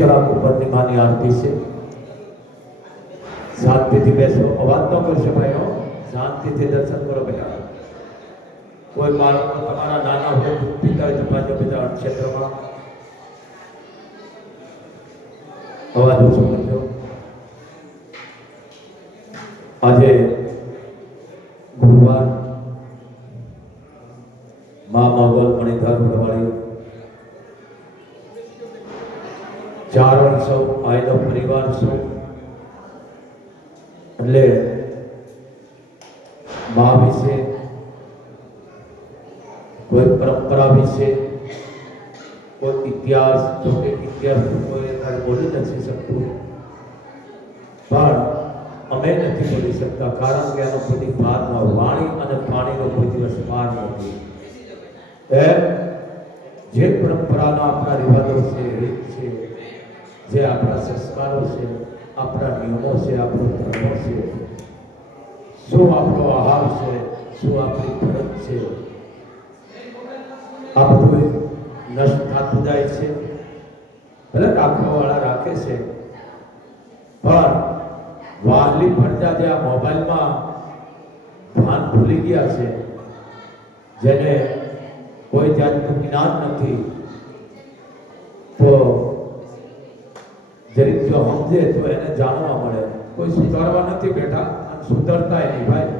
કલાક ઉપરની માની આરતી છે. શાંતિથી બેસો, અવાજ ન કરશો ભાઈઓ, શાંતિથી દર્શન કરો બેટા. કોઈ બાળકો તમારા નાના હોય પિતા હોય તો બાજુ બધા ક્ષેત્રમાં અવાજ ઓછો કરજો. આજે ગુરુવાર મા મોગલ મણિધર વડવાળી ચારણ સૌ આયનો પરિવાર સૌ એટલે મા વિશે કોઈ પરંપરા વિશે કોઈ ઇતિહાસ, જો કે ઇતિહાસ કોઈ અત્યારે બોલી નથી શકતું, પણ અમે નથી બોલી શકતા કારણ કે એનો બધી ભારમાં વાણી અને પાણીનો કોઈ દિવસ પાર નથી. જે પરંપરાના આપણા રિવાજો છે, રીત છે, જે આપણા સંસ્કારો છે, આપણા નિયમો છે, આપણો ધર્મ છે, શું આપણો આહાર છે, શું આપણી ફરજ છે, આ બધું નષ્ટ થતું જાય છે. ભલે રાખવાવાળા રાખે છે, પણ વાહલી ફરજા જે આ મોબાઈલમાં ભાન ભૂલી ગયા છે, જેને કોઈ જાતનું જ્ઞાન નથી, તો જરીક જો સમજે તો એને જાણવા મળે. કોઈ સુધારવા નથી બેઠા અને સુધરતા નહીં ભાઈ.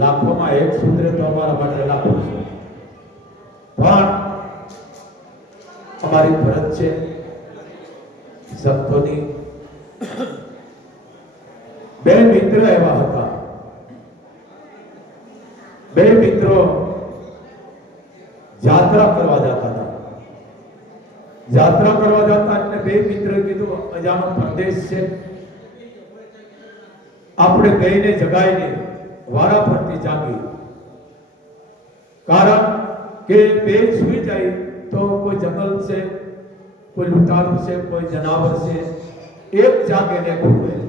લાખોમાં એક સુધરે તો અમારા માટે લાખો છે, પણ અમારી ફરજ છે સંતોની. બે મિત્ર એવા હતા, બે મિત્રો યાત્રા કરવા જતા હતા. યાત્રા કરવા જતા એટલે બે મિત્રોએ કીધું અજાણો પ્રદેશ છે, આપણે ગઈને જગાઈને વારા ફરતી જાગી. કારણ કે બે સુઈ જાય તો કોઈ જંગલ છે, કોઈ લૂંટારું છે, કોઈ જનાવર છે, એક જાગે ને કોઈ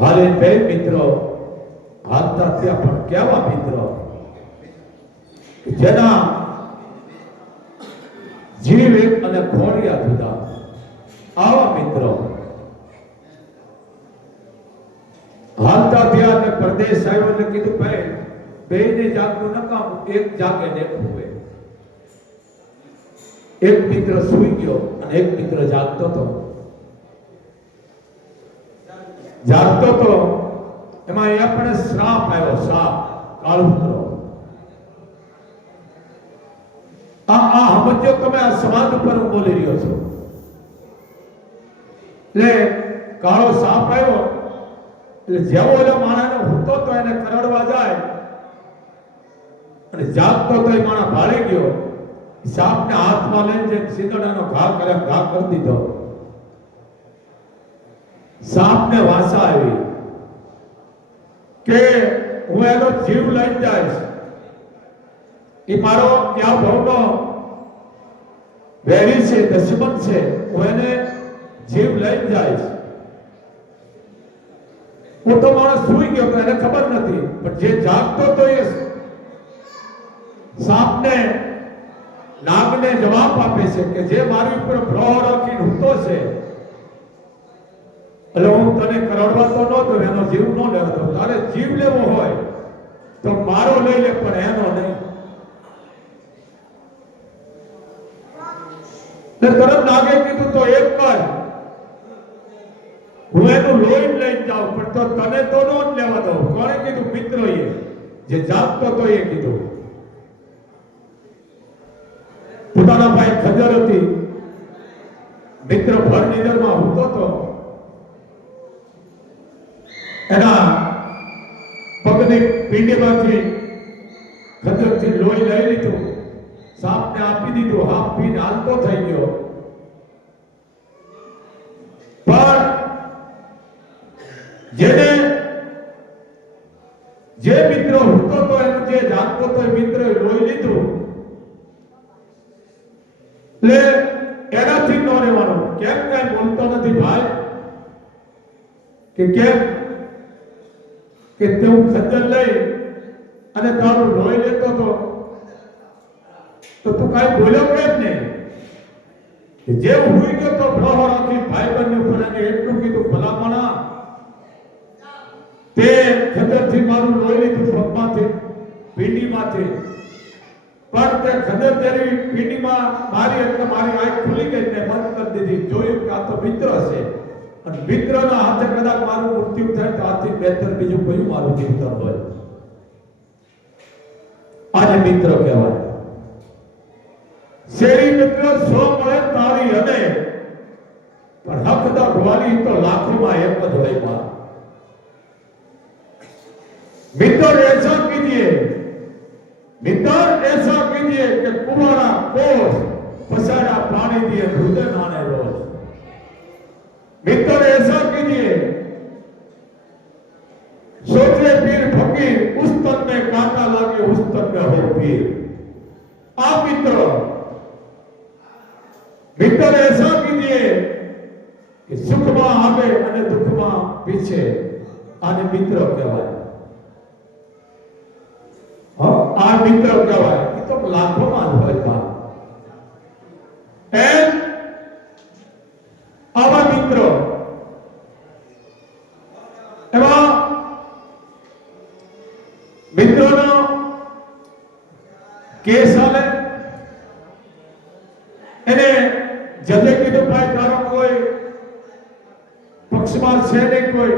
હાલે. બે મિત્રો હાલતા થયા, પણ કેવા મિત્રો જેના જીવ એક અને ખોડિયા જુદા. આવા મિત્રો હાલતા થયા અને પરદેશ આવ્યો એટલે કીધું ભાઈ બેને જાગવું નકામું, એક જાગે ને એક ઊંઘે. એક મિત્ર સૂઈ ગયો અને એક મિત્ર જાગતો હતો. જાગતો તો એમાં આપણે શ્રાપ આવ્યો, શ્રાપ કાળુતરો. આ સમજો તમે, આ સમાજ ઉપર હું બોલી રહ્યો છું. એટલે કાળો સાપ આવ્યો એટલે જેવો ઓલા માણાને હૂતો તો એને કરડવા જાય અને જાગતો તો એ માણા ભાળી ગયો. સાપને હાથમાં લઈને સિંગડાનો ઘા કરે, ઘા કરી દીધો. સાપને વાસા આવી કે હું એનો જીવ લઈ જઈશ, એ મારો ક્યાં ભાવનો વેરી છે, દુશ્મન છે, હું એને જીવ લઈ જઈશ. હું તો માણસ સૂઈ ગયો, એને ખબર નથી, પણ જે જાગતો તો એ સાપને નાગને જવાબ આપે છે કે જે મારી ઉપર પ્રહાર રાખીને હૂતો છે, એટલે હું તને કરડવા તો નહોતો, એનો જીવ ન લેતો. તારે જીવ લેવો હોય તો મારો લઈ લે, પણ એનો નહીં. તરત નાગે કીધું તો એક કર, હું એનું લોહી લઈને જાઉં, પણ તો તને તો ન લેવા દઉં. કોણે કીધું? મિત્રોએ, જે જાગતો તો એ કીધું. પોતાના ભાઈ ખજર હતી, મિત્ર ફર્નિચરમાં ઊભો હતો, એના પગની પીંડીમાંથી ખજરથી લોહી લઈ લીધું, સાપને આપી દીધું, હાફ પીને હાલતો થઈ ગયો. પણ જેને જે મિત્ર હૂતો તો એનો જે જાગતો તો એ મિત્રએ લોહી લીધું, એટલે એનાથી ન રહેવાનું. કેમ કઈ બોલતો નથી ભાઈ? કે કેમ કે તું ખંજર લઈ અને તારું લોહી લેતો તો તું કઈ બોલ્યો કેમ નહીં? કે જે હુઈ ગયો તો પ્રહરાથી ભાઈબંધને ઉપર એને એટલું કીધું, ભલામણા તે ખંજરથી મારું લોહી લીધું પગમાંથી, પીંડીમાંથી, પણ તે ખંજર તેરી પીંડીમાં મારી એટલે મારી આંખ ખુલી ગઈ ને બંધ કરી દીધી. જોયું કે આ તો મિત્ર છે અને મિત્રના હાથે કદાચ મારું મૃત્યુ થાય તો આથી બહેતર બીજું કોઈ મારું જીવતર હોય. આને મિત્ર કહેવાય. શેરી મિત્ર સો મળે તારી અને પણ હક દખવાલી તો લાખોમાં એક જ હોય. માં मित्र ऐसा कीजिए, मित्र ऐसा कीजिए कि कुमारा कोस पसारा पानी दिए हृदय नाने रोज. मित्र ऐसा कीजिए सोचे पीर फकीर उस तन में कांटा लागे उस तन में हो पीर. आप मित्र ऐसा कीजिए कि सुख में आगे અને દુઃખમાં પીછે. આને મિત્ર કહેવાય. આ મિત્ર કહેવાય. એ તો લાખોમાં જ હોય. આવા મિત્રો એવા મિત્રોનો કેસ આલે એને જજે કીધું ભાઈ તારો કોઈ પક્ષમાં છે નહીં, કોઈ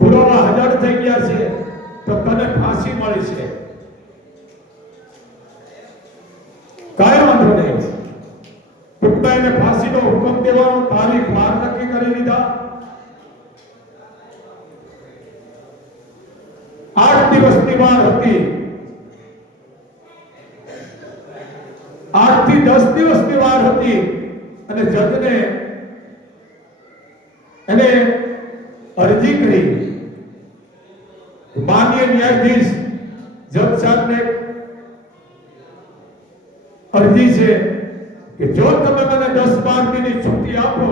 પુરાવા હજાર થઈ ગયા છે તો તને ફાંસી મળી છે. કાંઈ વાંધો નહીં. ટૂંકમાં એને ફાંસીનો હુકમ દેવાનો તારીખ વાર નક્કી કરી લીધા. 8 દિવસની વાર હતી. 8 થી 10 દિવસની વાર હતી અને જજને એને અરજી કરી. माननीय न्यायाधीश जज साहब ने अर्जी છે કે જો તમે મને 10-12 દિનની છૂટી આપો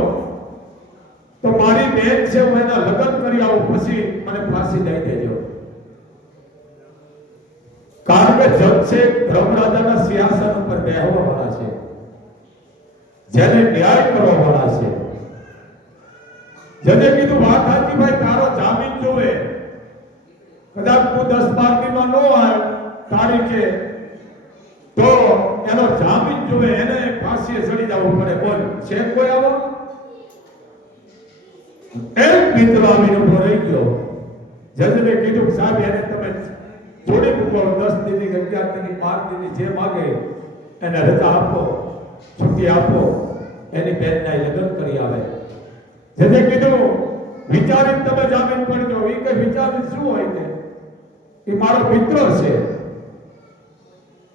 તો મારી બેન છે હું એના લગ્ન કરી આવું, પછી મને ફાંસી દઈ દેજો. કારણ કે જજ છે ધર્મરાજાના સિંહાસન ઉપર બેહવા વાળા છે, જેને ન્યાય કરવા વાળા છે. જજે કીધું વાત સાચી ભાઈ, તારો જામીન જોવે. કદાચ તું 10-12 દિનમાં નો આવે તારીખે તો એનો જામીન જોવે, એને ફાંસીએ ચડી જવું પડે. બોલ છે કોઈ આવો? એક મિત્ર આવીને ઉભો રહી ગયો. જજને કીધું સાહેબ એને તમે છોડી મૂકો, 10 દિનની 11 દિનની 12 દિનની જે માગે એને રજા આપો, છૂટી આપો, એની બેનના લગ્ન કરી આવે. જજે કીધું વિચારીને તમે જામીન પડજો. એ કઈ વિચારીને શું હોય કે એ મારો મિત્ર છે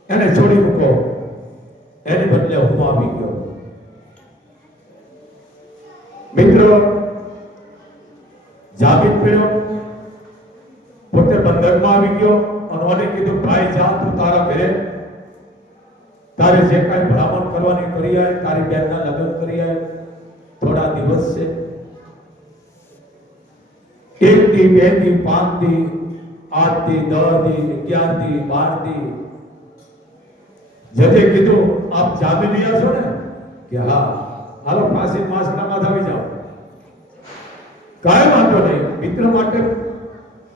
એને છોડી મૂકો. એની બદલે હું આવી ગયો. મિત્રો જામીન પડ્યો, પોતે બંધનમાં આવી ગયો અને કીધું ભાઈ જા તું તારા ઘરે, તારે જે કાંઈ ભલામણ કરવાની કરી આવે, તારી બેનના લગ્ન કરી આવે. થોડા દિવસ છે, 1 દી 2 દી 5 દી 8 દી 10 દી 11 દી 12 દી. જજે કીધું આપ જામીન લીયા છો ને? કે હા. હાલો ફાંસી માસડામાં આવી જાઓ. કાંઈ વાંધો નહીં, મિત્ર માટે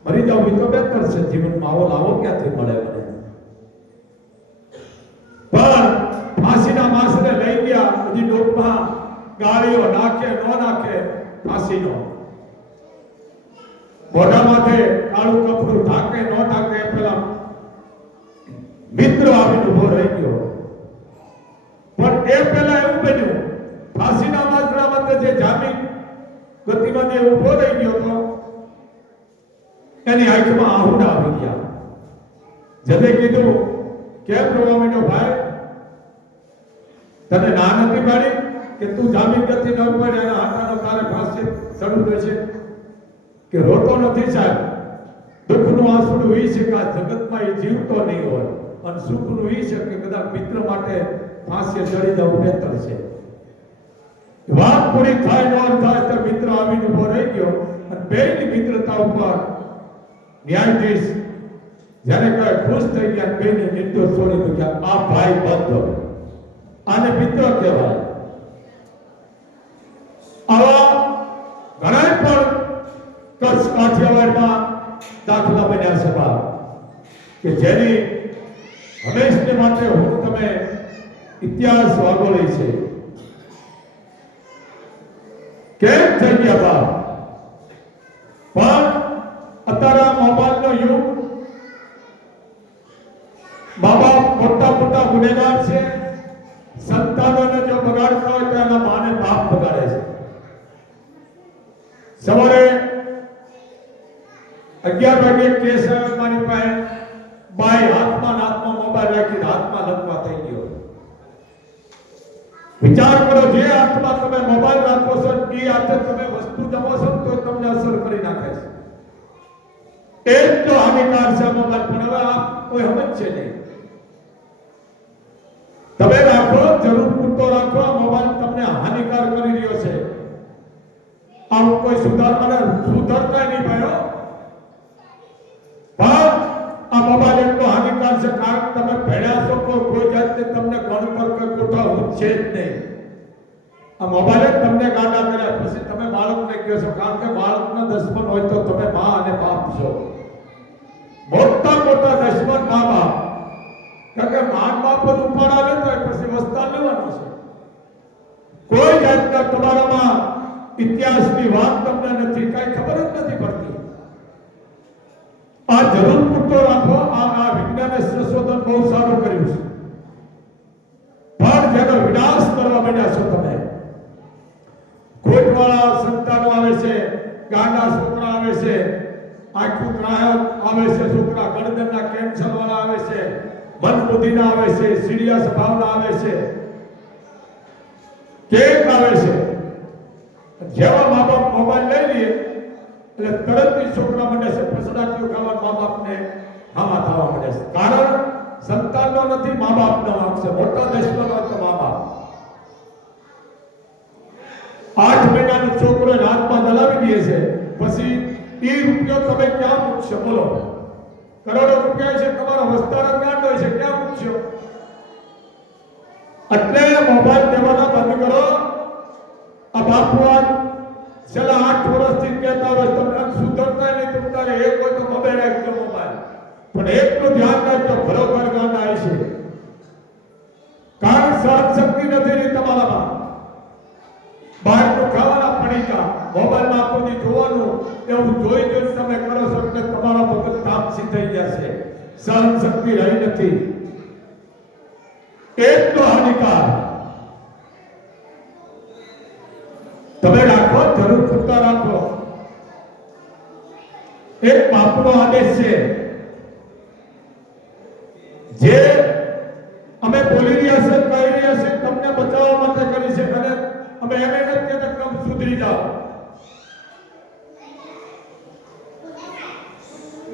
મરી જાવ એ તો બહેતર છે. જીવનમાં આવો લાવો ક્યાંથી મળે મને? પણ ફાંસીના માસને લઈ ગયા. હજી ડોકમાં ગાળીઓ નાખે ન નાખે ફાંસીનો, મોઢા માથે કાળું કપડું ઢાકે ન ઢાકે, પેલા મિત્ર આવીને ઉભો રહી ગયો. પણ એ પહેલા એવું બન્યું, ફાંસીના માસડામાં જે જામીન ગતિમાં જે ઉભો રહી ગયો તો એની આંખમાં આહુડા આવી ગયા. જજે કીધું કેમ રોવા માંડ્યો ભાઈ? તને ના નથી પાડી કે તું જામીન ગતિ ન પડે એના હાથાનો તારે ફાંસી ચડવું છે? કે રોતો નથી સાહેબ, દુઃખનું આંસુડું ઈ છે કે આ જગતમાં એ જીવતો નહીં હોય, અને સુખનું ઈ છે કે કદાચ મિત્ર માટે ફાંસીએ ચડી જવું બહેતર છે. વાત પૂરી થાય ન થાય તો મિત્ર આવીને ઉભો રહી ગયો અને બેની મિત્રતા ઉપર ન્યાયાધીશ જ્યારે કહે ખુશ થઈ ગયા, બેને નિર્દોષ છોડી મૂક્યા. આ ભાઈ બંધ, આને મિત્ર કહેવાય. આવા ઘણા પણ કચ્છ કાઠિયાવાડમાં દાખલા બન્યા છે બાપ કે જેની હંમેશને માટે હું તમે ઇતિહાસ વાગોળી છે. કેમ થઈ ગયા બાપ? પણ અત્યારે મોબાઈલનો યુગ, મા બાપ મોટા ગુનેગાર છે. સંતાનોને જો બગાડતા હોય તો એના માને બાપ બગાડે છે. સવારે 11 વાગે કેસ આવ્યો મારી પાસે, બાઈ હાથમાં મોબાઈલ રાખીને હાથમાં લખવા થઈ ગયો. વિચાર કરો, જે હાથમાં તમે મોબાઈલ રાખો છો એ હાથે તમે વસ્તુ જમો છો તો તમને અસર કરી નાખે છે. એ જ તો હાનિકાર છે મોબાઈલ. પણ હવે આ કોઈ સમજશે નહીં. તમે રાખો, જરૂર પૂરતો રાખો. આ મોબાઈલ તમને હાનિકાર કરી રહ્યો છે. આમ કોઈ સુધારતા નહીં ભાઈઓ. પણ આ મોબાઈલ એટલો હાનિકાર છે કારણ તમે ભણ્યા છો કોઈ જાતને તમને ગણતર કે કોઠા છે જ નહીં. આ મોબાઈલે તમને ગાંડા કર્યા. પછી તમે બાળકને કહો છો, કારણ કે બાળકના દુશ્મન હોય તો તમે મા અને બાપ છો. મોટા દુશ્મન મા બાપ. કારણ કે મા બાપ પર ઉપાડા લેતો હોય પછી વસ્તા લેવાનો છે. કોઈ જાતના તમારામાં ઇતિહાસની વાત તમને નથી, કઈ ખબર જ નથી પડતી. આ જરૂર પૂરતો રાખો. આ વિજ્ઞાને સંશોધન બહુ સારું કર્યું છે. પણ જેનો વિનાશ કરવા માંડ્યા છો તમે. ખોટવાળા સંતાનો આવે છે, ગાંડા છોકરા આવે છે, આંખું ત્રાહક આવે છે છોકરા, ગરદનના કેન્સર વાળા આવે છે, મન બુદ્ધિના આવે છે, સીડિયા સ્વભાવના આવે છે, કેક આવે છે. જેવા મા બાપ મોબાઈલ લઈ લે એટલે તરત જ છોકરા મને છે પસડાટીઓ ખાવા મા બાપને હામા થવા માંડે છે. કારણ સંતાનનો નથી, મા બાપનો હક છે. મોટા દેશનો તો મા બાપ. 8 મહિનાનો છોકરો હાથમાં દલાવી દે છે, પછી એ રૂપિયો તમે ક્યાં મૂકશો? બોલો. કરોડો રૂપિયા છે, તમારા વસ્તારા ગાંડો છે, ક્યાં મૂકશો? એટલે મોબાઈલ દેવાના બંધ કરો. આ બાપુઆ છેલ્લા 8 વર્ષથી કહેતા હોય તમને સુધરતા નહીં. તમે તારે એક હોય તો મોબાઈલ રાખજો મોબાઈલ. પણ એકનું ધ્યાન રાખજો, ખરોખર ગાંડા છે. કારણ સહન શક્તિ નથી રહી તમારામાં. બહારનું ખાવાના પડીકા, મોબાઈલમાં આખો દી જોવાનું, એવું જોઈ તમે કરો છો એટલે તમારા મગજ તામસી થઈ જશે. સહન શક્તિ રહી નથી. એટલો હાનિકાર. તમે રાખો, જરૂર પૂરતા રાખો. એક બાપનો આદેશ છે જે અમે બોલી રહ્યા છે, કહી રહ્યા છે, તમને બચાવવા માટે કરી છે. અને અમે એમ નથી કહેતા કે સુધરી જાઓ.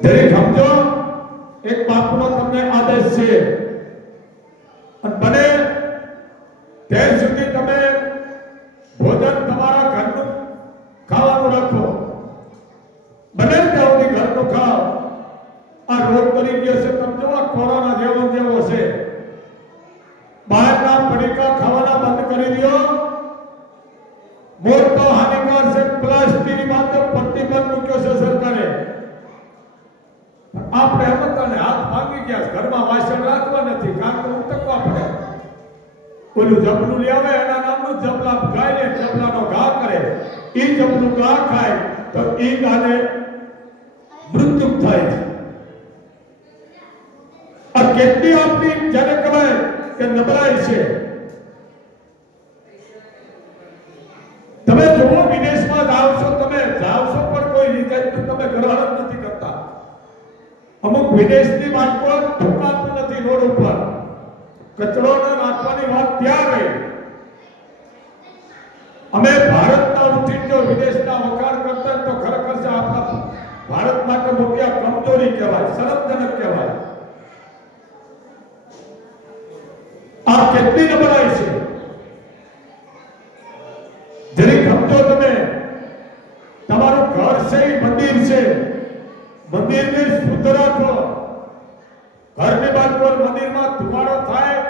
દરેક સમજો, એક બાપનો તમને આદેશ છે. અને બને ત્યાં સુધી તમે ભોજન તમારા ઘરનું ખાવાનું રાખો. બને ત્યાં સુધી ઘરનું ખાઓ. આ રોગ કરી ગયો છે, તમે જો કોરોના જેવો છે. બહારના પડીકા ખાવાના બંધ કરી દો. મોટો હાનિકાર છે. પ્લાસ્ટિકની વાત પ્રતિબંધ મૂક્યો છે સરકારે. આપણે હમણાં હાથ ભાંગી ગયા. ઘરમાં વાસણ રાખવા નથી, કારણ કે ઉતકવા પડે. ઓલું જબલું લઈ આવે, એના નામનું જબલા ગાય લે, જબલાનો ઘા કરે. એ જબલું ઘા ખાય તો એ ગાને મૃત્યુ થાય છે. આ કેટલી આપણી જેને કહેવાય કે નબળાઈ છે. તમે જુઓ, વિદેશમાં જાઓ છો, તમે જાઓ છો પણ કોઈ રીતે તમે ગ્રહણ જ નથી કરતા. અમુક વિદેશની બાળકો થૂકાતું નથી રોડ ઉપર. કચરો ન નાખવાની વાત ત્યાં રહી. અમે ભારતના ઉઠીને જો વિદેશના વખાણ કરતા તો ખરેખર છે આપણા ભારત માટે મોટી કમજોરી કહેવાય, શરમજનક કહેવાય. આ કેટલી નબળાઈ છે. જરીક સમજો તમે. તમારું ઘર છે એ મંદિર છે. મંદિરને શુદ્ધ રાખો. ઘરની બહાર મંદિરમાં ધુમાડો થાય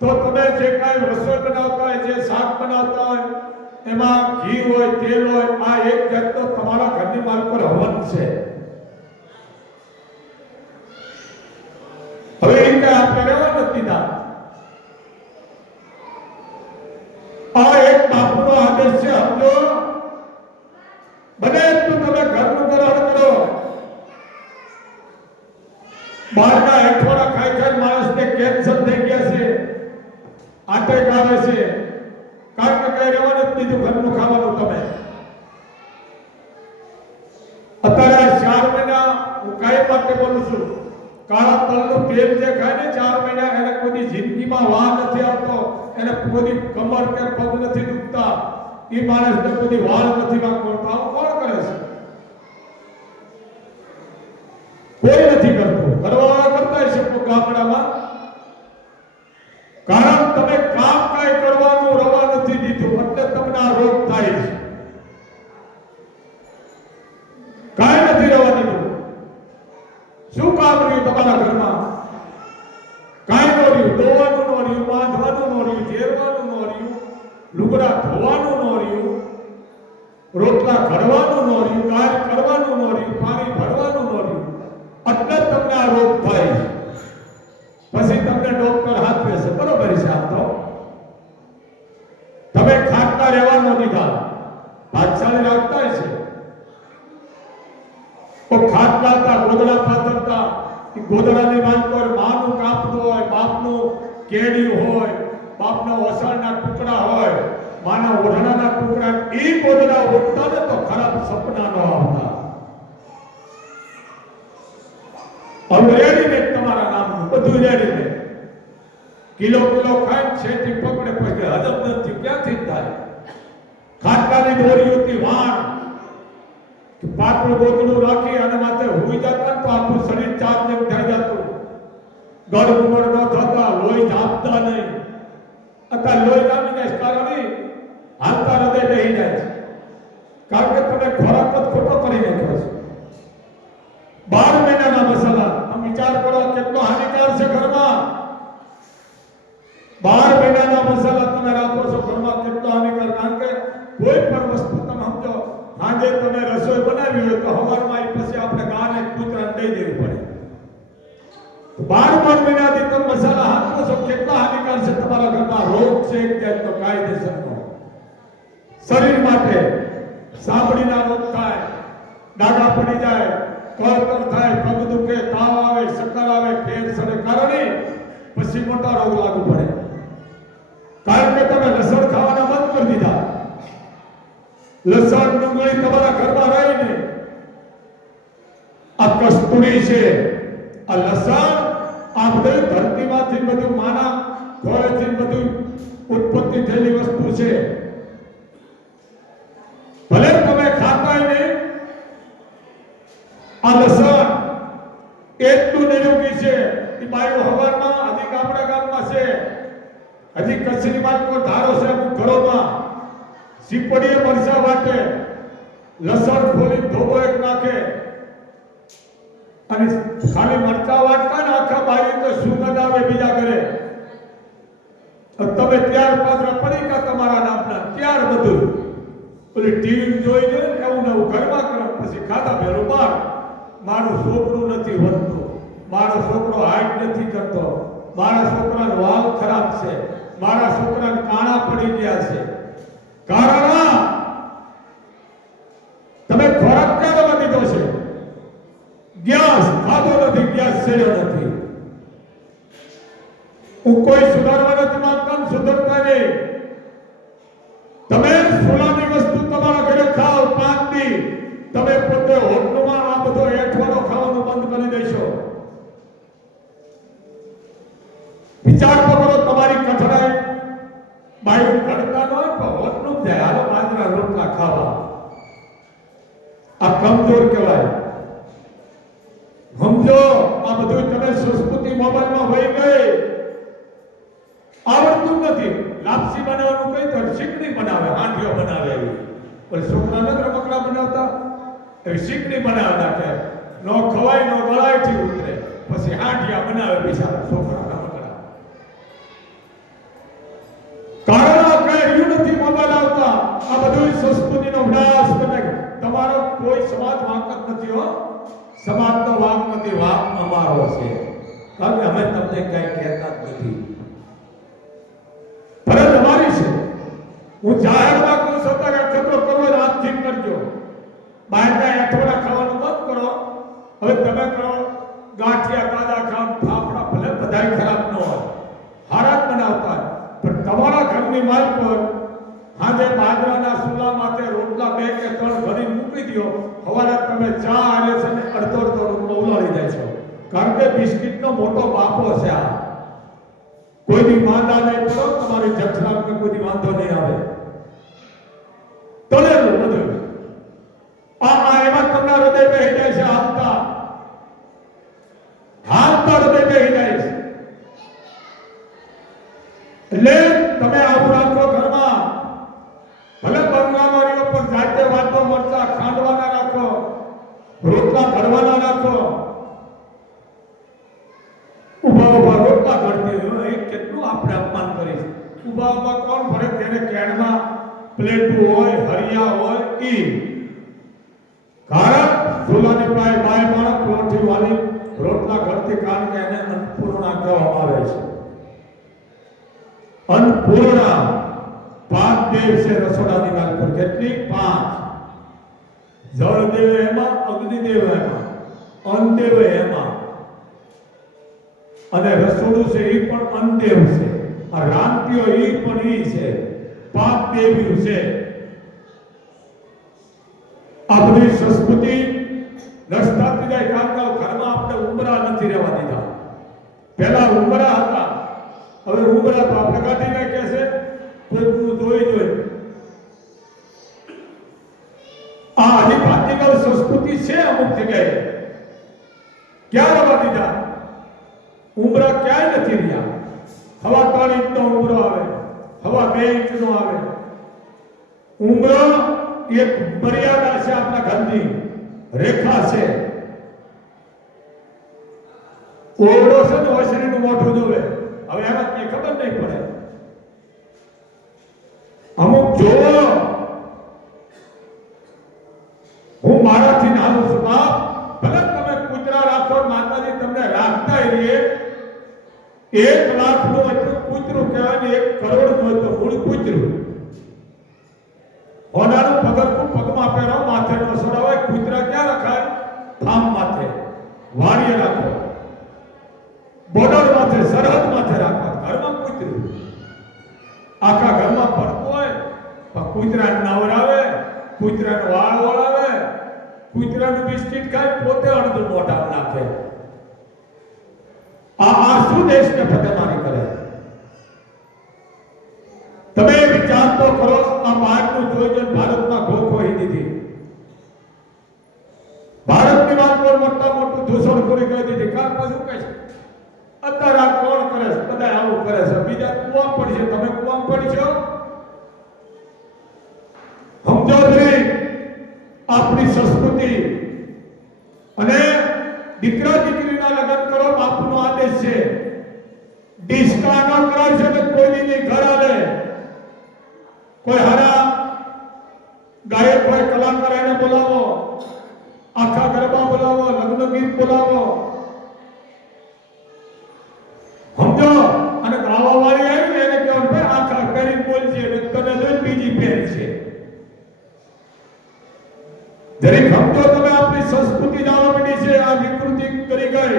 તો તમે તમે જે કાંઈ રસોઈ બનાવતા હોય, જે શાક બનાવતા હોય, એમાં ઘી હોય, તેલ હોય, આ એક જાતનો તમારા ઘરની માલ પર હવન છે. હવે એ કઈ આપણે રહેવા નથી દીધા. આ એક બાપનો આદેશ છે. સમજો, બને એટલું તમે ઘરનું ગ્રહણ કરો. બહારના હેઠવાડા ખાઈ ખાઈ માણસને કેન્સર થઈ ગયા છે, આટેક આવે છે, કારણ કે કઈ રહેવા નથી દીધું ઘરનું ખાવાનું. તમે અત્યારે 4 મહિના હું કઈ માટે બોલું છું, કાળા તલનું તેલ જે ખાય ને 4 મહિના, એને કોઈ જિંદગીમાં વાહ નથી આવતો, એને કોઈ કમર કે પગ નથી દુખતા, એ માણસને કોઈ વાળ નથી વાગતા. આવું કોણ કરે છે? કોઈ નથી કરતું. કરવાવાળા કરતા હશે ગામડામાં. કારણ તમે કામ કાંઈ કરવાનું રવા નથી દીધું, એટલે તમને આ રોગ થાય છે. કાંઈ નથી રવા દીધું. શું કામ રહ્યું તમારા ઘરમાં? કાંઈ ન રહ્યું. ધોવાનું ન રહ્યું, બાંધવાનું ન રહ્યું, ઝેરવાનું ન રહ્યું, લુગડા ધોવાનું ન રહ્યું, રોટલા ઘડવાનું ન રહ્યું, કાર્ય કરવાનું ન રહ્યું, પાણી ભરવાનું ન રહ્યું. એટલે તમને આ રોગ થાય છે. પછી તમને ડોક્ટર હાથ બેસે. બરોબર છે. આમ તો તમે ખાટલા રહેવાનો દીધા, ભાગશાળી રાખતા છે. તો ખાટલા હતા, ગોદડા પાથરતા, એ ગોદડાની વાત પર માનું કાપતું હોય, બાપનું કેડિયું હોય, બાપના ઓસણના ટુકડા હોય, માના ઓઢણાના ટુકડા, એ ગોદડા ઉઠતા ને તો ખરાબ સપના ન આવતા. હવે રેડીમેડ તમારા નામનું બધું રેડીમેડ. કિલો ખાય છેથી પકડે પછી હજમ નથી, ક્યાંથી થાય? ખાટલાની દોરીઓથી વાણ પાતળું ગોદડું રાખી અને માથે હુઈ જતા તો આખું શરીર ચાર્જિંગ થઈ જતું. ગળ ઉમર ન થતા, લોહી જાપતા નહીં. અત્યારે લોહી જામી જાય કારણે હાલતા હૃદય બેહી જાય છે. કારણ કે તમે ખોરાક જ ખોટો કરી નાખ્યો છે. 12 મહિનાના મસાલા, આમ વિચાર કરો કેટલો હાનિકાર છે ઘરમાં. 12 મહિનાના મસાલા તમે રાખો છો ઘરમાં, કેટલો હાનિકાર. કારણ કે કોઈ પણ વસ્તુ તમે સમજો, આજે તમે રસોઈ બનાવી હોય તો હવારમાં એ પછી આપણે ગાને કૂતરાને દઈ દેવી પડે. 12 મહિનાથી તમે મસાલા હાથો છો, કેટલા હાનિકાર છે તમારા ઘરમાં. રોગ છે એક જાતનો કાયદેસરનો. શરીર માટે સાંભળીના રોગ થાય, ડાઘા પડી જાય, કળતર થાય, પગ દુખે, તાવ આવે, ચક્કર આવે, ફેર સડે, કારણે પછી મોટા રોગ લાગુ પડે. કારણ કે તમે લસણ ખાવાના બંધ કરી દીધા. લસણ ડુંગળી તમારા ઘરમાં રહી ને. આ કસ્તુરી છે, આ લસણ, આ બધું ધરતીમાંથી બધું માના ઘોડેથી બધું ઉત્પત્તિ થયેલી વસ્તુ છે. ભલે તમે ખાતા નહીં, આ લસણ એટલું નિરોગી છે કે બાયો હવારમાં હજી ગામમાં છે, હજી કચ્છની વાત પર ધારો છે ઘરોમાં સીપડીએ મરચા વાટે, લસણ ફોલી ધોબો એક નાખે અને ખાલી મરચા વાટતા ને આખા બાયું તો સુગંધ આવે બીજા ઘરે. તમે ત્યાર પાત્ર પડીકા તમારા નામના ત્યાર બધું ઓલી ટીવી જોઈ ને એવું નવું ઘરમાં કરો, પછી ખાતા ભેરું બાર. મારું છોકરું નથી વધતું, મારો છોકરો હાઈટ નથી કરતો, મારા છોકરાનો વાલ ખરાબ છે, મારા છોકરાને કાણા પડી ગયા છે. કારણ તમે ખોરાક ક્યાં દીધો છે? ગેસ ખાધો નથી, ગેસ સેડ્યો નથી. હું કોઈ સુધારવા નથી માંગતા, સુધરતા નહીં. તમે સોલાની વસ્તુ તમારા ઘરે ખાઓ 5 દી, તમે પોતે હોટલોમાં આ બધો એઠવાડો ખાવાનું બંધ કરી દેશો. વિચાર તો કરો, તમારી કઠણાઈ બાયું ઘડતા ન હોય તો હોટલું જાય, હાલો બાજરા રોટલા ખાવા. આ કમજોર કહેવાય. સમજો, આ બધું તમે સંસ્કૃતિ મોબાઈલમાં વહી ગઈ. આવડતું નથી. લાપસી બનાવવાનું કઈ તો શીકડી બનાવે, હાંડિયો બનાવે. એવી પણ છોકરા નગર રમકડા બનાવતા એવી શીકડી બનાવી નાખે. નો ખવાય નો ગળાય થી ઉતરે, પછી હાંડિયા બનાવે બિચારા છોકરા રમકડા. સંસ્કૃતિનો વિનાશ કરી નાખ્યો. તમારો કોઈ સમાજ વાંક જ નથી હો. સમાજનો વાંક નથી, વાંક અમારો છે. કારણ કે અમે તમને કઈ કહેતા જ નથી. ફરજ અમારી છે. હું જાહેરમાં કહું છું કે ખતરો કરવો હોય હાથ ઠીક કરજો. બહારના અઠવાડા ખાવાનું બંધ કરો. હવે તમે કરો ગાંઠિયા કાદા ખાવ ફાફડા, ભલે બધાય ખરાબ ન હોય, હારા જ બનાવતા હોય, પણ તમારા ઘરની માલ પર હાજે બાજરાના સુલા માથે રોટલા 2 કે 3 ભરી મૂકી દો. સવારે તમે ચા આરે છે ને અડધો રોટલો ઉલાળી જાય છો. કારણ કે બિસ્કિટનો મોટો બાપો છે આ. કોઈની માંદા નહીં પડો, તમારી જઠરાગ્નિ કોઈ વાંધો નહીં આવે. તળેલું બધું એમાં તમને હૃદય બેહી જાય છે. હાલતા હૃદય બેહી જાય છે. એટલે તમે આવું રાખો ઘરમાં. ભલે બંગાળનો રહ્યો પણ જાતે વાતો મરચા ખાંડવાના રાખો, રોટલા ઘડવાના રાખો. ઉભા રોટલા ઘડતી હોય એ કેટલું આપણે અપમાન કરીશ. ઉભા કોણ ભરે? તેને કેણમાં પ્લેટું હોય, હરિયા હોય ઈ. કારણ સુલાની પાય બાય માણસ પ્લોટી વાળી રોટલા ઘડતી, કારણ કે એને અન્નપૂર્ણા કહેવામાં આવે છે. અન્નપૂર્ણા 5 દેવ છે રસોડાની વાત પર. કેટલી? 5. જળદેવ એમાં, અગ્નિદેવ એમાં, અન્નદેવ એમાં, અને રસોડું છે એ પણ અન્નદેવ છે. આ રામતીઓ એ પણ ઈ છે. 5 દેવીઓ છે. આ બધી સંસ્કૃતિ નષ્ટ થઈ જાય. કારણ કે ઘરમાં આપણે ઉંબરા નથી રહેવા દીધા. પહેલા ઉંબરા હતા, હવે ઉંબરા તો આપણે કાઢી નાખ્યા છે. કોઈનું જોઈ આ હજી ભાતીગળ સંસ્કૃતિ છે અમુક જગ્યાએ. ક્યાં રહેવા દીધા? ઉંબરા ક્યાંય નથી રહ્યા. હવા 3 ઇંચનો ઉંબરો આવે, હવા 2 ઇંચનો આવે. ઉંબરો એક મર્યાદા છે, આપણા ઘરની રેખા છે. ઓરડો છે ને ઓસરીનું મોઢું જોવે. હવે એમાં કઈ ખબર નહીં પડે. અમુક જોવો, હું મારાથી નાનું છું બાપ. ભલે તમે કૂતરા રાખો, માતાજી તમને રાખતા રહીએ. 1 લાખનું એટલું કૂતરું કહેવાય ને 1 કરોડનું તો મૂળ કૂતરું. હોનાનું પગરખું પગમાં પહેરો, માથે નો સડાવાય. કૂતરા ક્યાં રખાય? થામ માથે, વાડીએ રાખો, બોર્ડર માથે, સરહદ માથે રાખો. ઘરમાં કૂતરું આખા ઘરમાં ફરતું હોય, પણ કૂતરાને નવરાવે, કૂતરાને વાળ વળાવે, કૂતરાનું બિસ્કિટ ખાય, પોતે અડધું મોઢામાં નાખે. આ શું દેશને ફતેમારી કરે? તમે વિચાર તો કરો. આ બહારનું જોઈને ભારતમાં ખો ખોઈ દીધી. ભારતની વાત પર મોટું દૂષણખોરી કરી દીધી. કારણ શું કહે છે? અત્યારે આ કોણ કરે છે? બધા આવું કરે છે. બીજા કુવા પડશે, તમે કુવા પડશો. સમજો નહીં આપણી સંસ્કૃતિ. અને દીકરા દીકરીના લગ્ન કરો, બાપુનો આદેશ છે. ડિસ્કા ન કરાય છે તો કોઈની ઘર આવે. કોઈ હારા ગાયક હોય, કલાકાર એને બોલાવો, આખા ગરબા બોલાવો, લગ્ન ગીત બોલાવો. સમજો? અને ગાવા વાળી આવી ને એને કહેવાનું ભાઈ આખા કરી બોલજે, તને જોઈ બીજી પહેરી છે. દરેક સમજો તમે આપણી સંસ્કૃતિ જાણવા માંડી છે. આ વિકૃતિ કરી ગઈ.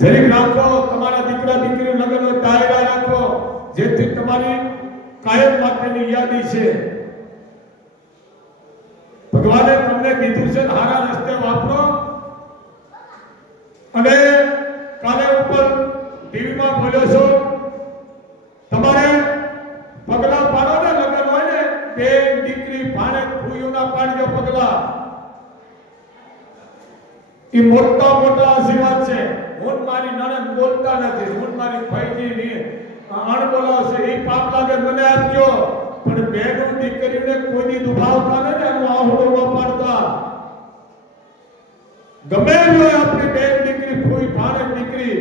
દરેક રાખો તમારા દીકરા દીકરી લગ્ન દાયરા રાખો, જેથી તમારી કાયમ માટેની યાદી છે. ભગવાને તમને કીધું છે હારા રસ્તે વાપરો. અને કાલે ઉપર ટીવીમાં બોલ્યો છો, તમારે પગલા પાડો ને લગ્ન હોય ને, બેન દીકરી ભાણે ફૂયુના પાડજો પગલા. એ મોટા આશીર્વાદ છે. હું મારી નણંદ બોલતા નથી, હું મારી ભાઈજી અણબોલાવશે, એ પાપ લાગે મને આપજો. પણ બેનું દીકરીને કોઈ દુભાવતા ને એનો આહુડો ન પાડતા. ગમે હોય આપણી બેન દીકરી, કોઈ ભાણે દીકરી,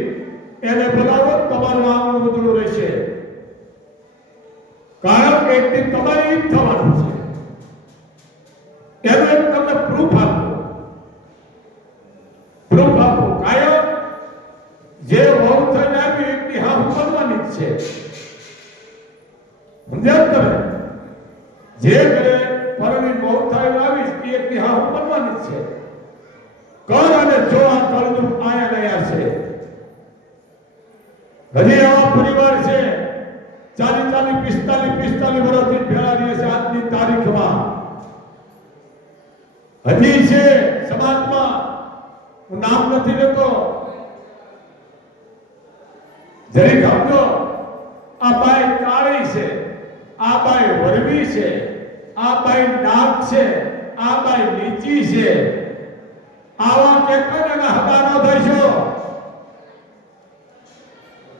એને બોલાવો, તમારું આંગણું ઉજળું રહેશે. કારણ કે એક દિન તમારે ઈ જ થવાનું છે. એનો એક તમને પ્રૂફ આપો કાયમ જે વહુ થઈને આવી એટલી હા બનવાની જ છે. સમજ્યા તમે? જે ઘરે પરણી વહુ થઈને આવી એ એટલી હા બનવાની જ છે. કર અને જો આ કળજુગ આયા નયા છે. હજી આવા પરિવાર છે 40 45 વર્ષથી ભેળા રહે છે. આજની તારીખમાં હજી છે સમાજમાં. હું નામ નથી લેતો, જરી સમજો. આ બાઈ કાળી છે, આ બાઈ વરવી છે, આ બાઈ નાક છે, આ બાઈ નીચી છે. આવા કેતો ને હગાનો થઈશો.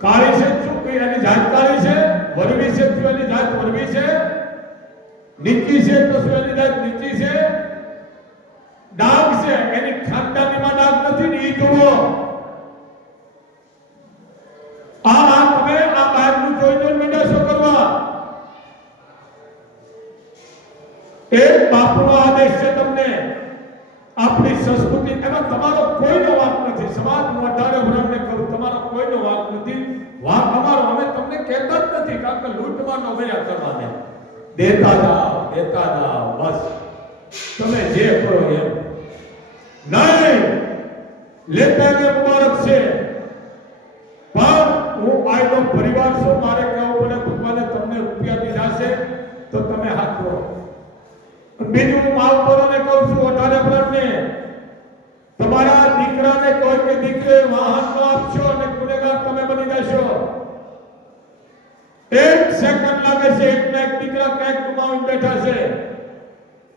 કાળી છે શું કે એની જાત કાળી છે, વરવી છે તો એની જાત વરવી છે, નીચી છે તો શું એની જાત નીચી છે, ડાઘ છે એની ખાનદાનીમાં ડાઘ નથી ને ઈ જુઓ. આ તમે આ બહારનું જોઈને મંડ્યા કરવા. એક બાપુનો આદેશ છે તમને. આપણી સંસ્કૃતિ એમાં તમારો કોઈનો વાંક નથી. સમાજનું 18 વર્ષને કહું તમારો કોઈનો વાંક નથી. વાંક અમારો. અમે તમને કહેતા જ નથી કારણ કે લૂંટવાનો ભર્યા કરવાને. દેતા જાઓ બસ. તમે જે કરો એમ નહીં. લેતાને મુબારક છે પણ હું આયનો પરિવાર છું. મારે કહેવું પડે ભગવાને તમને રૂપિયા દીધા છે તો તમે હાથ ધરો. બીજું હું માવતરોને કહું છું 18 વર્ષને તમારા દીકરાને કોઈ કે દીકરીએ વાહન ન આપશો અને ગુનેગાર તમે બની જશો. એક સેકન્ડ લાગે છે એટલે એક દીકરા કંઈક ગુમાવીને બેઠા છે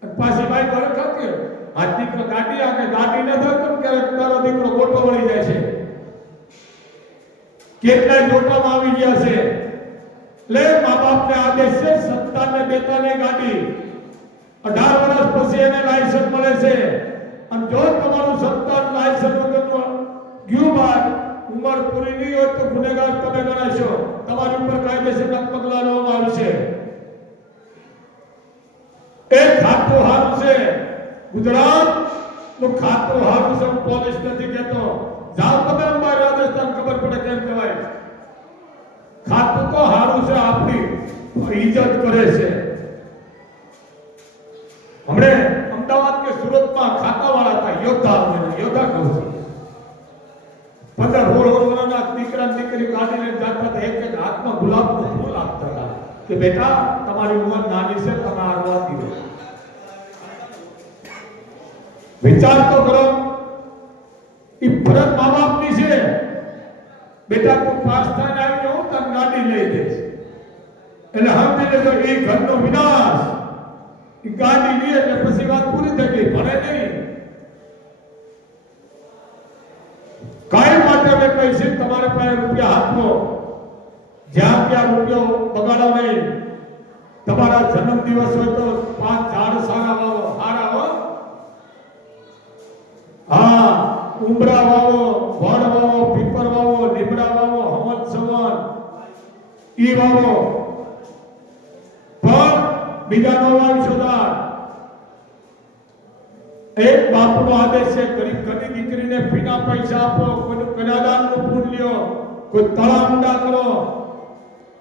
અને પાછી ભાઈ ઘરે ખાતી આ દીકરો ગાડી આકે ગાડી ન થાય તો ક્યારેક તારો દીકરો ગોટો વળી જાય છે. કેટલાય જોટામાં આવી ગયા છે. લે મા બાપને આદેશ છે સંતાનને દેતા નહીં ગાડી. 18 વર્ષ પછી એને લાયસન્સ મળે છે અને જો તમારું સંતાન લાયસન્સ વગરનું ગયું બાદ ઉંમર પૂરી નહીં હોય તો ગુનેગાર તમે ગણાશો. તમારી ઉપર કાયદેસરના પગલાં લેવામાં આવશે. એક ખાતું હારું છે ગુજરાતનું ખાતું હારું છે. પોલીસ નથી કહેતો. જાઓ તમે અંબાઈ રાજસ્થાન ખબર પડે કેમ કહેવાય. ખાતું તો હારું છે. આપણી ઇજ્જત કરે છે. हमने अमदावाद के सूरत में खाता वाला था योद्धा कहूं છું 15-16 વર્ષના દીકરા દીકરી ગાડી લઈને જતા હતા. એક હાથમાં ગુલાબનું ફૂલ આપતા હતા કે બેટા તમારી ઉંમર નાની છે તમે આગળ દીધો. વિચાર તો કરો. એ ફરજ મા બાપની છે. બેટા તું પાસ થઈને આવી જાઉં તને ગાડી લઈ દઈશ એટલે સમજી લેજો એ ઘરનો વિનાશ. ગાડી લે એટલે પછી વાત પૂરી થઈ ગઈ. ભણે નહીં. કાયમ માટે મેં કહી છે તમારે પાસે રૂપિયા હાથમાં જ્યાં ત્યાં રૂપિયો બગાડો નહીં. તમારા જન્મદિવસ હોય તો 5 ઝાડ સારા વાવો. હા ઉંબરા વાવો, વડ વાવો, પીપર વાવો, લીમડા વાવો, હમત સવન ઈ વાવો. પણ બીજાનો વાવશોદાર. એક બાપુનો આદેશ છે ગરીબ ઘરની દીકરીને ફીના પૈસા આપો. કોઈનું કન્યાદાનનું પૂન લ્યો, કોઈ તળા ઊંડા કરો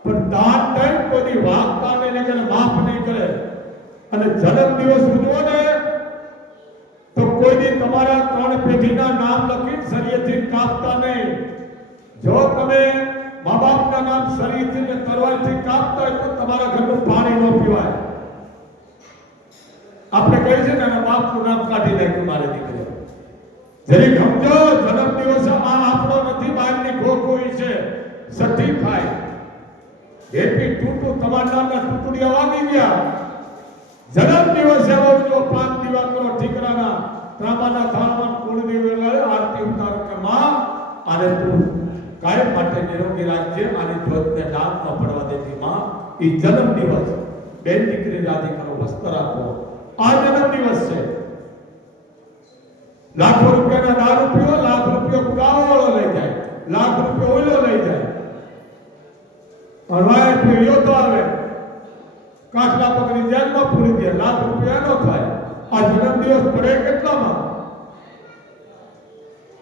પણ દાન નહીં કોઈ વાગતા નહીં કે માફ નહીં કરે. અને જન્મદિવસ ઉજવો ને તો કોઈ દી તમારા 3 પેઢીના નામ લખીને શરીયથી કાપતા નહીં. જો તમે મા બાપના નામ શરીરથી ને તરવારથી કાપતા હોય તો તમારા ઘરનું પાણી ન પીવાય. આપણે કહે છે ને એના બાપનું નામ કાઢી નાખ્યું મારે દીકરી. જરી સમજો જન્મદિવસ આ આપણો નથી. બહારની ખોખોઈ છે. સર્ટિફાઈ હેપી ટૂટુ તમારા નામના ટુકડિયા વાગી ગયા. જન્મદિવસ એવો જો 5 દીવા કરો ઠીકરાના ત્રાંબાના થાળમાં કુળદેવી વગાડે આરતી ઉતારો કે માં આને તું કાયમ માટે નિરોગી રાખજે. આની જ્યોતને ડાક ન પડવા દેતી માં. એ જન્મદિવસ બેન દીકરી રાજી કરો, વસ્ત્ર આપો. આ જન્મદિવસ છે. લાખો રૂપિયાના દારૂ પીવો, લાખ રૂપિયા ગાવાળો લઈ જાય, લાખ રૂપિયા ઓઈલો લઈ જાય. હરવાય યોદ્ધો આવે જેલમાં પૂરી દે, લાખ રૂપિયા નો થાય. આ જન્મદિવસ પડે કેટલામાં?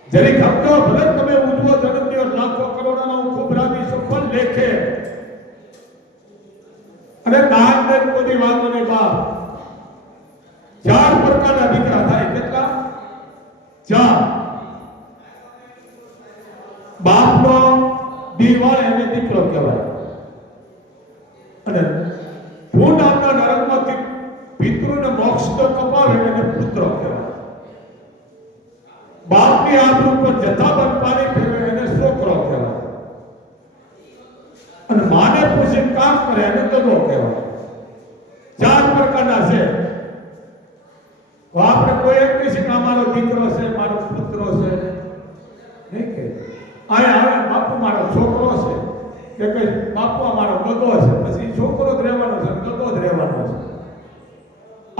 જરીક સમજો, ભલે તમે ઉજવો જન્મદિવસ લાખો કરોડોનો, હું ખૂબ રાજી છું, પણ લેખે અને દાન દે કોઈ વાંધો નહીં. બાપ 4 પ્રકારના દીકરા થાય. કેટલા? 4. બાપનો દીવાળ એને દીકરો કહેવાય, અને ભૂ નામના નરકમાંથી પિતૃને મોક્ષ તો કપાવે એને પુત્ર કહેવાય. બાપની આબરૂ પર જથ્થાબંધ પાણી ફેરવે એને છોકરો કહેવાય, અને માને પૂછીને કામ કરે એને દગો કહેવાય. 4 પ્રકારના છે. આપણે કોઈ એક કહી કે મારો દીકરો છે, મારો પુત્ર છે, નહીં કે આવે બાપુ મારો છોકરો છે, કે કઈ બાપુ મારો ગગો છે, પછી છોકરો જ રહેવાનો છે, ગગો જ રહેવાનો છે.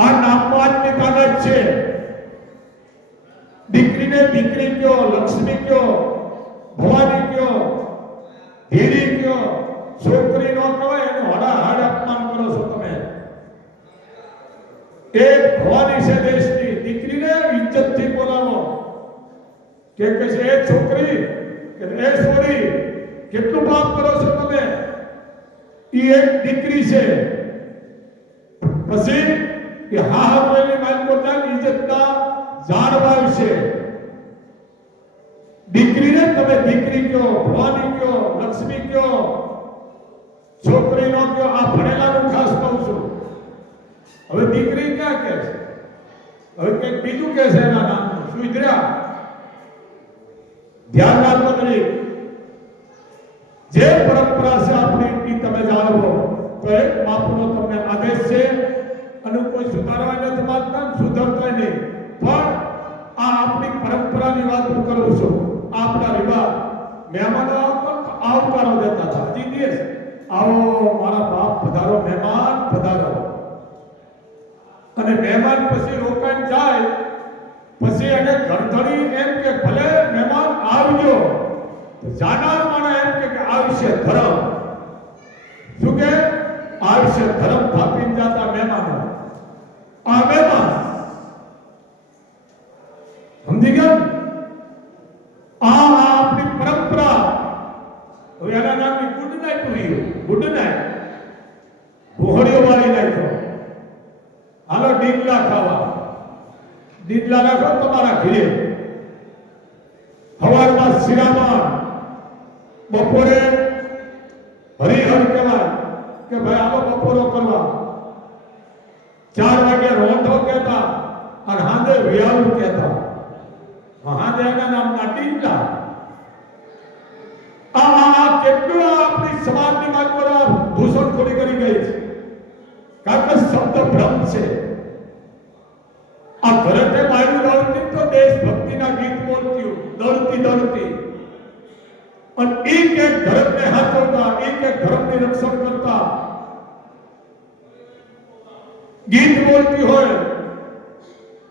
આ નામમાં જ તાકાત છે. દીકરીને દીકરી કયો, લક્ષ્મી કયો, ભવાની કયો, ધીરી કયો, છોકરી નો કહેવાય એનું હડાહડ અપમાન કરો છો તમે. એ ભવાની છે દેશની, દીકરીને ઇજ્જતથી બોલાવો. કે છે એ છોકરી કે એ છોરી, કેટલું પાપ કરો છો તમે. ઈ એક દીકરી છે. પછી કે હા બોલી માલકો જાન ઇજ્જતના જાળવાય છે. દીકરીને તમે દીકરી કયો, ભવાની કયો, લક્ષ્મી કયો, છોકરી નો કયો. આ ભણેલાનું ખાસ કહું છું. હવે દીકરી ક્યાં કહે છે? હવે કંઈક બીજું કહે છે એના નામનું. સુધર્યા? ધ્યાન રાખો દરેક. જે પરંપરા છે આપણી એ તમે જાળવો તો એક બાપુનો તમને આદેશ છે, અને કોઈ સુધારવા નથી માંગતા, સુધરતા નહીં. પણ આ આપણી પરંપરાની વાત હું કરું છું. આપણા રિવાજ મહેમાનો આવકારો દેતા હતા. હજી દેશ આવો મારા બાપ પધારો, મહેમાન પધારો. અને મહેમાન પછી રોકાઈને જાય, પછી એને ઘરધણી એમ કે ભલે મહેમાન આવજો, તો જાનાર માણા એમ કે આવશે ધર્મ. શું કે આવશે ધર્મ થાપીને જતા મહેમાનો. આ મહેમાન સમજી ગયા? આ આપણી પરંપરા. હવે એના નામની ગુડ નાઈટ હોય. ગુડ નાઈટ ભોહડીઓ વાળી નાખ્યો. હાલો ડીંગલા ખાવા. ડીંગલા રાખો તમારા ઘરે. સવારમાં શિરામણ, બપોરે હરિહર કહેવાય કે ભાઈ આલો બપોરો કરવા. 4 વાગે રોંઢો કહેતા અને હાંજે વિયાળું કહેતા. હાંજે એના નામના ડીંગલા. આ કેટલું આપણી સમાજની વાત પર ઘૂસણખોરી કરી ગઈ છે. કારણ કે શબ્દ ભ્રમ છે. આ ભરતે માયું દોડતી તો દેશભક્તિના ગીત બોલતી દોડતી અને એક એક ધર્મને હાથવતા, એક એક ધર્મની રક્ષણ કરતા ગીત બોલતી હોય.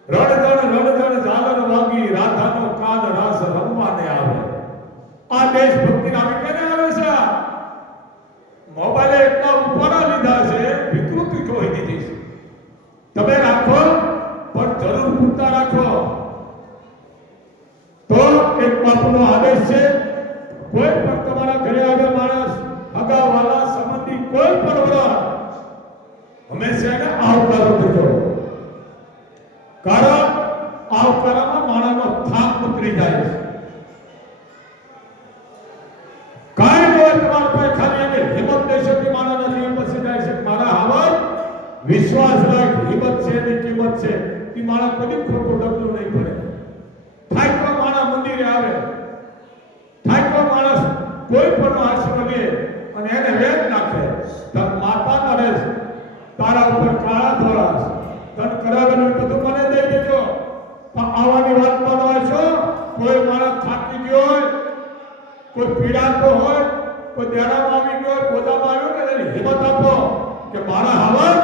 રણજણ ઝાલર વાગી, રાધાનો કાન રાસ રમવાને આવે. આ દેશભક્તિના આવી કેને આવે છે? મોબાઈલે એટલા ઉપરા લીધા છે, વિકૃતિ જોઈ દીધી છે. તમે રાખો પણ જરૂર પૂરતા રાખો. તો એક બાપુનો આદેશ છે, કોઈ પણ તમારા ઘરે આવે માણસ, હગાવાલા, સંબંધી, કોઈ પણ વડા હંમેશા એને આવકારો દેજો. કારણ આવકારામાં માણસનો થાક ઉતરી જાય છે. કાંઈ ન હોય તમારા પાસે, ખાલી એને હિંમત દેશો કે મારા નથી પછી જાય છે. મારા હાવર વિશ્વાસ રાખ, હિંમત છે એની કિંમત છે. એ માણસ કદી ખોટું ડગલું નહીં પડે. થાક્યો માણસ મંદિરે આવે, થાક્યો માણસ કોઈ પણ આશ્રમ લે અને એને વેદ નાખે. તન માતા નરે તારા ઉપર કાળા ધોળા તન કરાવેલું બધું મને દઈ દેજો. પણ આવાની વાત માં છો. કોઈ માણસ થાકી ગયો હોય, કોઈ પીડાતો હોય, કોઈ દેરામાં આવી ગયો હોય, પોતામાં આવ્યો ને એની હિંમત આપો કે મારા હાવર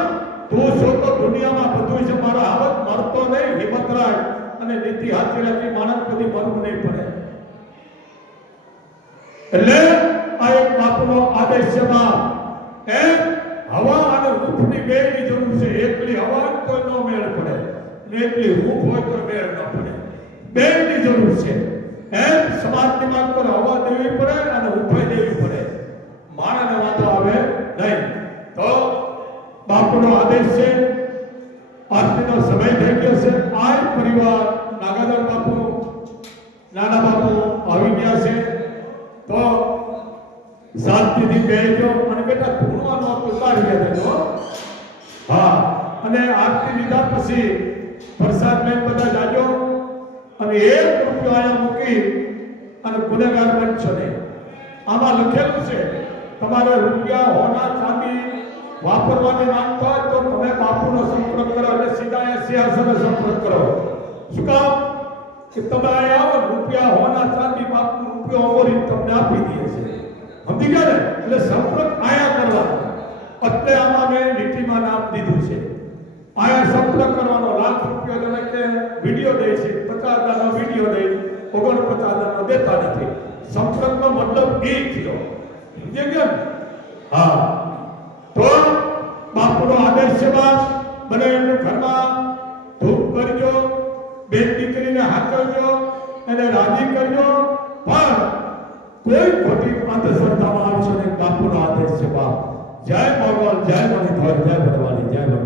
તું છો તો દુનિયામાં બધું છે. મારા હાવર મરતો નહીં, હિંમત રાખ અને નીતિ હાથી રાખી માણસ બધી મરવું નહીં પડે. એટલે આ એક બાપુનો આદેશ છે. બાપ એમ હવા અને રૂપની બેની જરૂર છે. એકલી હવા તો નો મેળ પડે ને એકલી હૂંફ હોય તો મેળ ન પડે. બેની જરૂર છે. એમ સમાજની વાત પર હવા દેવી પડે અને હૂંફે દેવી પડે. માણસને વાંધો આવે નહીં. તો બાપુનો આદેશ છે. આજનો સમય થઈ ગયો છે. આ પરિવાર નાગાદર બાપુ નાના બાપુ આવી ગયા છે. તો શાંતિથી બેસજો અને બેટા ધૂણવાનો ઉતારી ગયા દેજો. હા, અને આરતી લીધા પછી પ્રસાદ લઈને બધા જાજો અને 1 રૂપિયો આયા મૂકી અને ગુનેગાર બનશો નહીં. આમાં લખેલું છે તમારે રૂપિયા હોના ચાંદી વાપરવાની માંગતા હોય તો તમે બાપુનો સંપર્ક કરો એટલે સીધા એ સિંહાસને સંપર્ક કરો. શું કામ કે તમે આયા આવો રૂપિયા હોના ચાંદી બાપુ રૂપિયો ઓરી તમને આપી દે છે. સમજી ગયા ને? એટલે સંપર્ક આયા કરવાનો. એટલે આમાં મેં લીટીમાં નામ દીધું છે. આયા સંપર્ક કરવાનો. લાખ રૂપિયા એટલે કે વિડિયો દે છે, 50,000 નો વિડિયો દે, 49,000 નો દેતા નથી. સંપર્કનો મતલબ એ થયો. સમજી ગયા? હા, તો બાપુનો આદેશ છે. બને ઘરમાં ધૂપ કરજો, બેન દીકરીને હાથવજો, એને રાજી કરજો, પણ કોઈ ખોટી અંધશ્રદ્ધામાં આવશો નહીં. બાપુનો આદેશ છે. બાપ જય મોગલ, જય મણિધર, જય ભગવાન, જય ભગવાન.